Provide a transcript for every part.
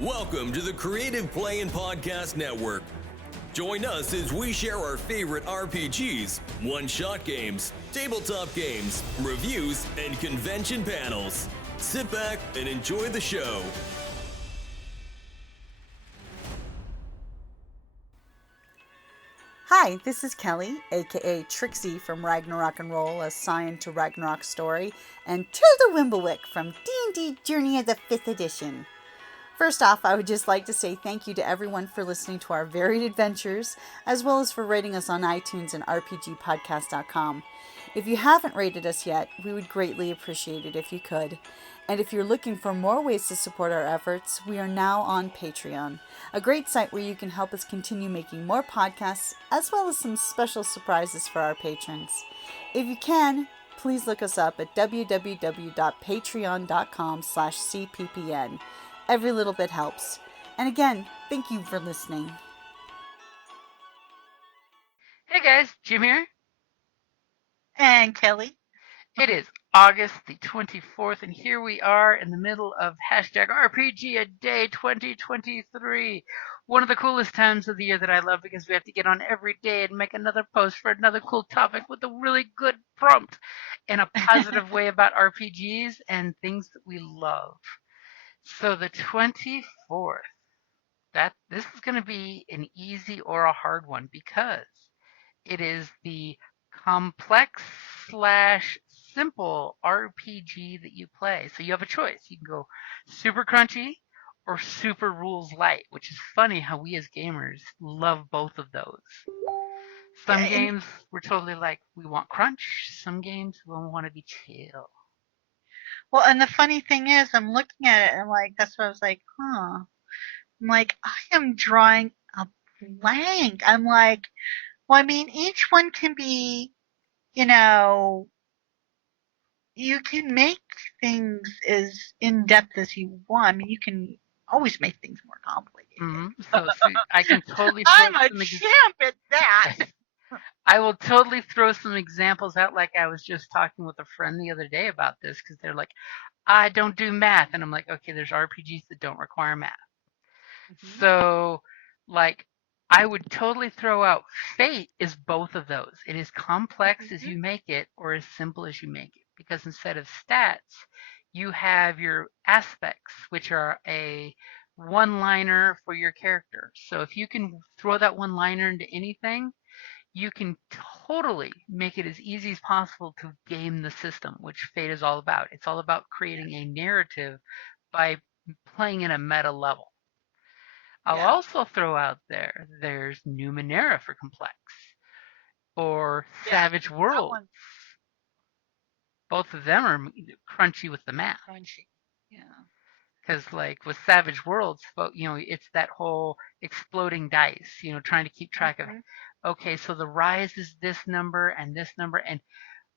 Welcome to the Creative Play and Podcast Network. Join us as we share our favorite RPGs, one-shot games, tabletop games, reviews, and convention panels. Sit back and enjoy the show. Hi, this is Kelly, aka Trixie from Ragnarok and Roll, assigned to Ragnarok Story, and Tilda Wimblewick from D&D Journey of the 5th Edition. First off, I would just like to say thank you to everyone for listening to our varied adventures, as well as for rating us on iTunes and RPGpodcast.com. If you haven't rated us yet, we would greatly appreciate it if you could. And if you're looking for more ways to support our efforts, we are now on Patreon, a great site where you can help us continue making more podcasts, as well as some special surprises for our patrons. If you can, please look us up at www.patreon.com/cppn. Every little bit helps. And again, thank you for listening. Hey guys, Jim here. And Kelly. It is August the 24th, and here we are in the middle of hashtag RPGaDay2023. One of the coolest times of the year that I love, because we have to get on every day and make another post for another cool topic with a really good prompt and a positive way about RPGs and things that we love. So the 24th, this is going to be an easy or a hard one, because it is the complex / simple RPG that you play. So you have a choice. You can go super crunchy or super rules light, which is funny how we as gamers love both of those. Some games we're totally like, we want crunch. Some games we want to be chill. Well, and the funny thing is, I'm looking at it and like, that's why I was like, huh. I'm like, I am drawing a blank. I'm like, well, I mean, each one can be, you can make things as in-depth as you want. I mean, you can always make things more complicated. Mm-hmm. So I can totally I'm a champ at that. I will totally throw some examples out, like I was just talking with a friend the other day about this, because they're like, I don't do math. And I'm like, okay, there's RPGs that don't require math. Mm-hmm. So, like, I would totally throw out Fate is both of those. It is complex as you make it, or as simple as you make it. Because instead of stats, you have your aspects, which are a one-liner for your character. So if you can throw that one-liner into anything, you can totally make it as easy as possible to game the system, which Fate is all about. It's all about creating a narrative by playing in a meta level. I'll also throw out there's Numenera for complex, or Savage Worlds. Both of them are crunchy with the math. Crunchy, yeah. Because like with Savage Worlds, it's that whole exploding dice, trying to keep track of, okay, so the rise is this number and this number, and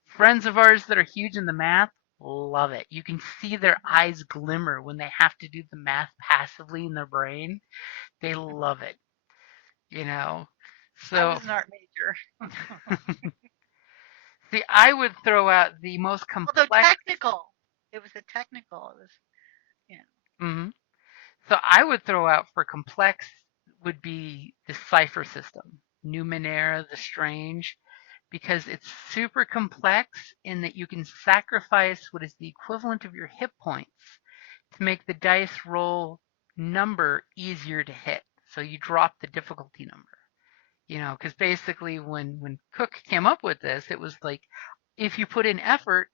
friends of ours that are huge in the math love it. You can see their eyes glimmer when they have to do the math passively in their brain. They love it, So I was an art major. See, I would throw out the most complex. Although technical, it was. Mm-hmm. So I would throw out for complex would be the cipher system, Numenera, the Strange, because it's super complex in that you can sacrifice what is the equivalent of your hit points to make the dice roll number easier to hit. So you drop the difficulty number. Because basically when Cook came up with this, it was like, if you put in effort,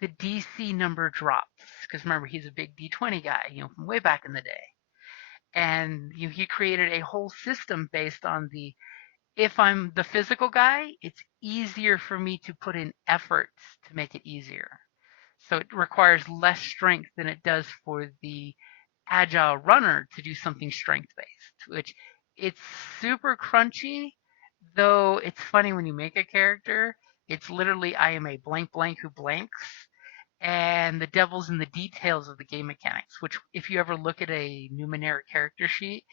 the DC number drops. Because remember, he's a big D20 guy, from way back in the day. And he created a whole system based on if I'm the physical guy, it's easier for me to put in effort to make it easier. So it requires less strength than it does for the agile runner to do something strength-based, which it's super crunchy, though it's funny when you make a character. It's literally, I am a blank blank who blanks, and the devil's in the details of the game mechanics, which if you ever look at a Numenera character sheet,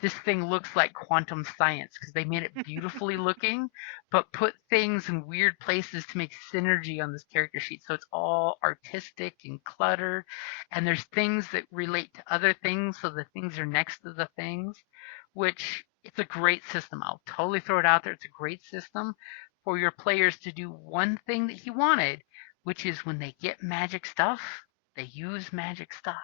this thing looks like quantum science because they made it beautifully looking, but put things in weird places to make synergy on this character sheet. So it's all artistic and cluttered, and there's things that relate to other things, so the things are next to the things, which it's a great system. I'll totally throw it out there. It's a great system for your players to do one thing that he wanted, which is when they get magic stuff, they use magic stuff.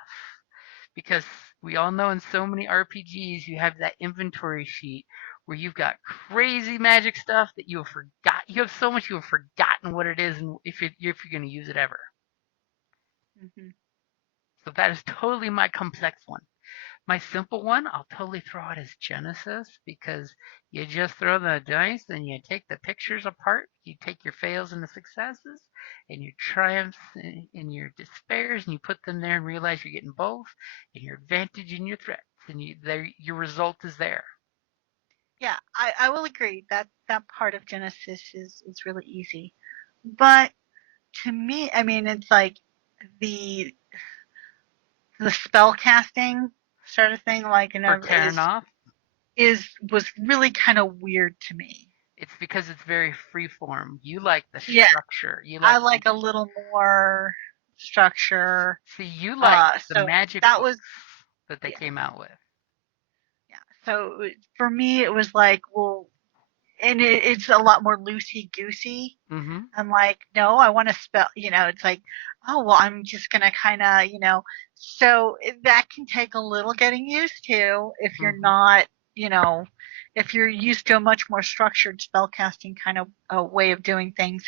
Because we all know in so many RPGs you have that inventory sheet where you've got crazy magic stuff that you have forgot. You have so much you have forgotten what it is and if you're going to use it ever. Hmm. So that is totally my complex one. My simple one, I'll totally throw out as Genesis because you just throw the dice and you take the pictures apart. You take your fails and the successes and your triumphs and your despairs and you put them there and realize you're getting both and your advantage and your threats and your result is there. Yeah, I will agree that that part of Genesis is really easy. But to me, I mean, it's like the the spell casting sort of thing, like, For tearing off, is was really kind of weird to me. it's because it's very freeform. You like the Yeah, structure. You I like like a little more structure. see you like the So magic that books was, that they yeah, came out with. yeah. So for me, it was like, well, and it's a lot more loosey goosey. Mhm. I'm like, no, I want to spell, it's like, oh, well, I'm just going to kind of, so that can take a little getting used to if you're Mhm. not, you know, if you're used to a much more structured spellcasting kind of way of doing things.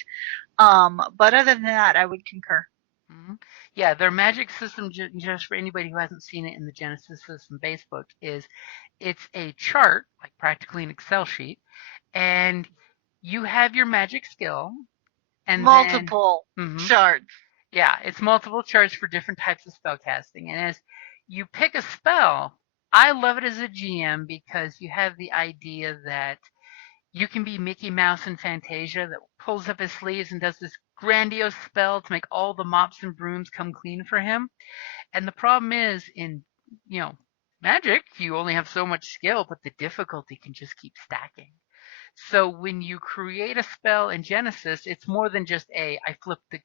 But other than that, I would concur. Mhm. Yeah, their magic system, just for anybody who hasn't seen it in the Genesis System base book, is it's a chart, like practically an Excel sheet, and you have your magic skill, and then, Multiple hmm charts. yeah, it's multiple charts for different types of spell casting. And as you pick a spell, I love it as a GM because you have the idea that you can be Mickey Mouse in Fantasia that pulls up his sleeves and does this grandiose spell to make all the mops and brooms come clean for him. And the problem is in, you know, magic, you only have so much skill, but the difficulty can just keep stacking. So when you create a spell in Genesis, it's more than just I flip the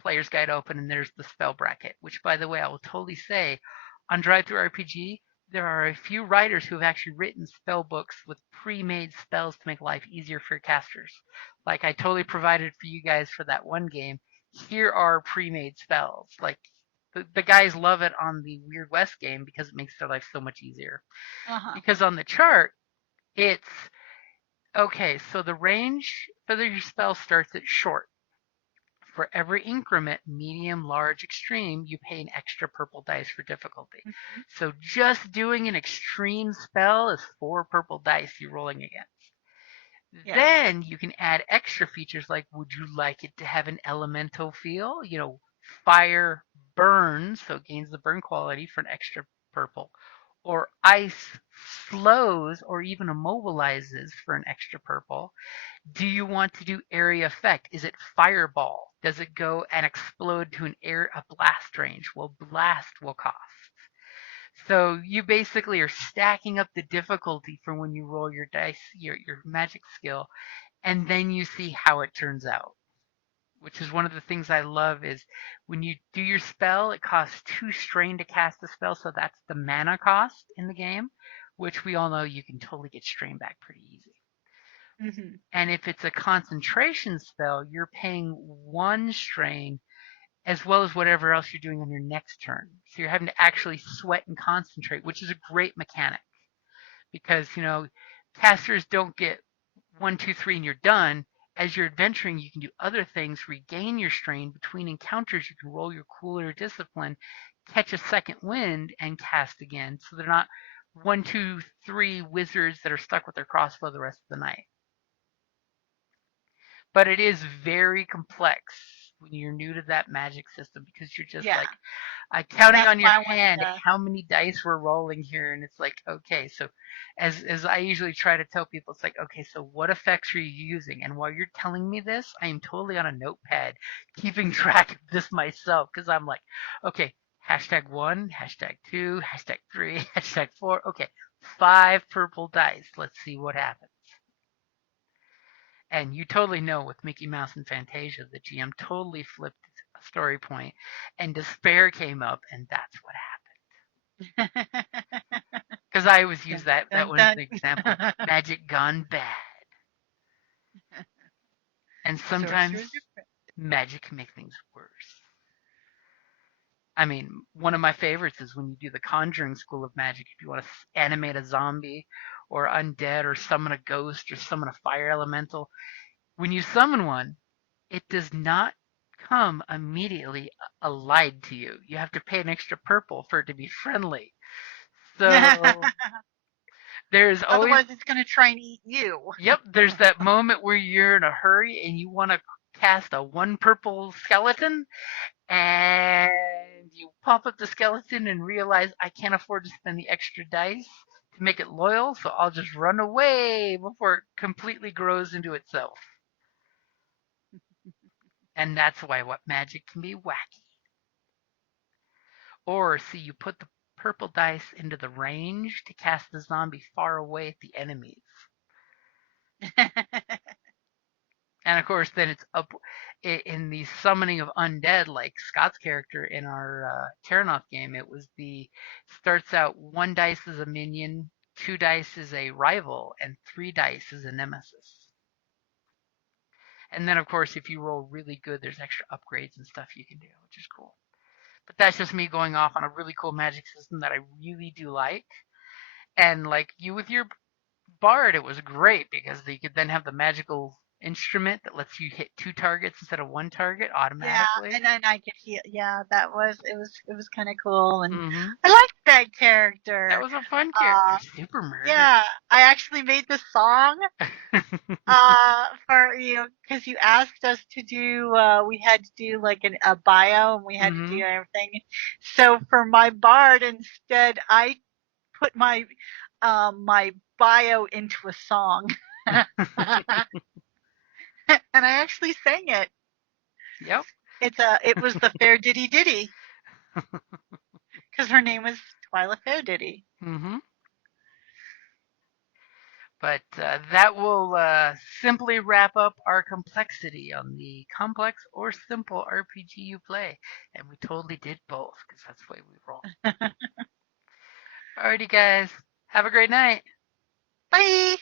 player's guide open and there's the spell bracket, which by the way, I will totally say on Drive Through RPG, there are a few writers who have actually written spell books with pre-made spells to make life easier for casters. Like I totally provided for you guys for that one game. Here are pre-made spells. Like the guys love it on the Weird West game because it makes their life so much easier. Uh-huh. Because on the chart, it's okay, so the range for your spell starts at short. For every increment, medium, large, extreme, you pay an extra purple dice for difficulty. Hmm. So just doing an extreme spell is 4 purple dice you're rolling against. Yeah. Then you can add extra features like would you like it to have an elemental feel? Fire burns, so it gains the burn quality for an extra purple. Or ice slows or even immobilizes for an extra purple. Do you want to do area effect? Is it fireball? Does it go and explode to a blast range? Well, blast will cost. So you basically are stacking up the difficulty for when you roll your dice, your magic skill, and then you see how it turns out. Which is one of the things I love is when you do your spell, it costs 2 strain to cast the spell, so that's the mana cost in the game, which we all know you can totally get strain back pretty easy. Hmm. And if it's a concentration spell, you're paying 1 strain as well as whatever else you're doing on your next turn. So you're having to actually sweat and concentrate, which is a great mechanic because, casters don't get 1, 2, 3 and you're done. As you're adventuring, you can do other things, regain your strain. Between encounters, you can roll your cool or discipline, catch a second wind, and cast again. So they're not 1, 2, 3 wizards that are stuck with their crossbow the rest of the night. But it is very complex. when you're new to that magic system, because you're just Yeah. like counting That's on your why I wanted hand to. how many dice we're rolling here, and it's like, okay, so as I usually try to tell people, it's like, okay, so what effects are you using? And while you're telling me this, I am totally on a notepad keeping track of this myself, because I'm like, okay, #1, #2, #3, #4, okay, 5 purple dice. Let's see what happens. And you totally know with Mickey Mouse and Fantasia, the GM totally flipped a story point, and despair came up, and that's what happened. Because I always use Dun, that dun, one as dun. an example. Magic gone bad. And sometimes Sorcerer's Different. magic can make things worse. I mean, one of my favorites is when you do the Conjuring School of Magic. If you want to animate a zombie or undead or summon a ghost or summon a fire elemental, when you summon one, it does not come immediately allied to you. You have to pay an extra purple for it to be friendly. So there's always, Otherwise, it's going to try and eat you. yep, there's that moment where you're in a hurry and you want to cast a 1 purple skeleton, and you pop up the skeleton and realize I can't afford to spend the extra dice to make it loyal, so I'll just run away before it completely grows into itself. And that's why what magic can be wacky. Or see, you put the purple dice into the range to cast the zombie far away at the enemies. And of course, then it's up in the summoning of undead, like Scott's character in our Terranoth game. It was starts out 1 dice is a minion, 2 dice is a rival, and 3 dice is a nemesis. And then, of course, if you roll really good, there's extra upgrades and stuff you can do, which is cool. But that's just me going off on a really cool magic system that I really do like. And like you with your bard, it was great because you could then have the magical instrument that lets you hit 2 targets instead of 1 target automatically. Yeah, and then I could heal. Yeah, it was kind of cool, and Mm-hmm. I liked that character. That was a fun character. Super murder. Yeah, I actually made the song for because you asked us to do. We had to do like a bio, and we had to do everything. So for my bard, instead, I put my my bio into a song. And I actually sang it. Yep. It was the Fair Diddy Diddy. Because her name was Twyla Fair Diddy. Mm-hmm. But that will simply wrap up our complexity on the complex or simple RPG you play. And we totally did both, because that's the way we roll. Alrighty, guys. Have a great night. Bye!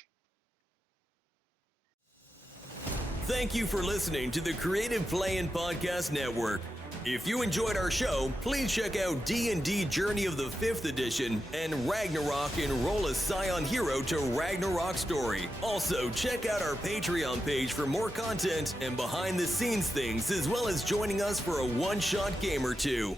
Thank you for listening to the Creative Play-In Podcast Network. If you enjoyed our show, please check out D&D Journey of the 5th Edition and Ragnarok Enroll a Scion Hero to Ragnarok Story. Also, check out our Patreon page for more content and behind-the-scenes things, as well as joining us for a one-shot game or two.